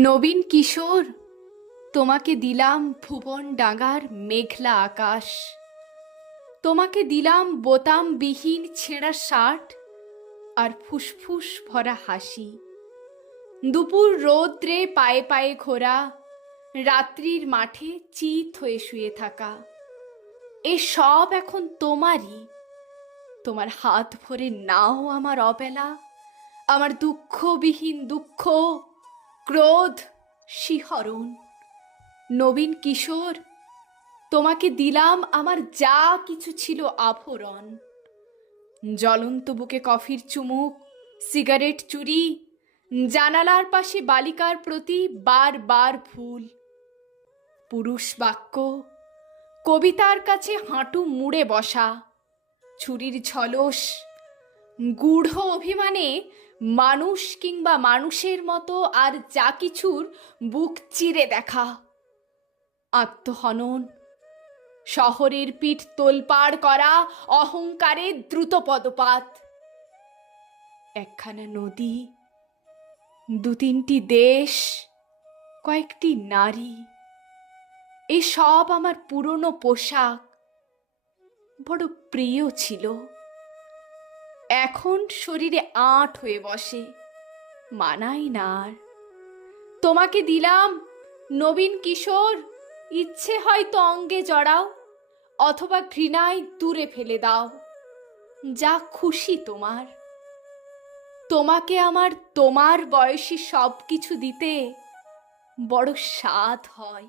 নবীন কিশোর, তোমাকে দিলাম ভুবন ডাঙার মেঘলা আকাশ, তোমাকে দিলাম বোতামবিহীন ছেঁড়া শার্ট আর ফুসফুস ভরা হাসি। দুপুর রৌদ্রে পায়ে পায়ে ঘোরা, রাত্রির মাঠে চিত হয়ে শুয়ে থাকা, এ সব এখন তোমারই। তোমার হাত ভরে নাও আমার অবেলা, আমার দুঃখবিহীন দুঃখ, ক্রোধ, শিহরণ। নবীন কিশোর, তোমাকে দিলাম আমার যা কিছু ছিল আভরণ। জ্বলন্ত বুকে কফির চুমুক, সিগারেট চুরি, জানালার পাশে বালিকার প্রতি বার বার ভুল, পুরুষ বাক্য, কবিতার কাছে হাঁটু মুড়ে বসা, ছুরির ঝলস, গূঢ় অভিমানে মানুষ কিংবা মানুষের মতো আর যা কিছুর বুক চিরে দেখা, আত্মহনন, শহরের পিঠ তোলপাড় করা, অহংকারের দ্রুত পদপাত, একখানা নদী, দু তিনটি দেশ, কয়েকটি নারী, এসব আমার পুরনো পোশাক, বড় প্রিয় ছিল। এখন শরীরে আঁট হয়ে বসে, মানাই না আর। তোমাকে দিলাম নবীন কিশোর, ইচ্ছে হয়তো অঙ্গে জড়াও, অথবা ঘৃণায় দূরে ফেলে দাও, যা খুশি তোমার। তোমাকে আমার তোমার বয়সী সব কিছু দিতে বড় স্বাদ হয়।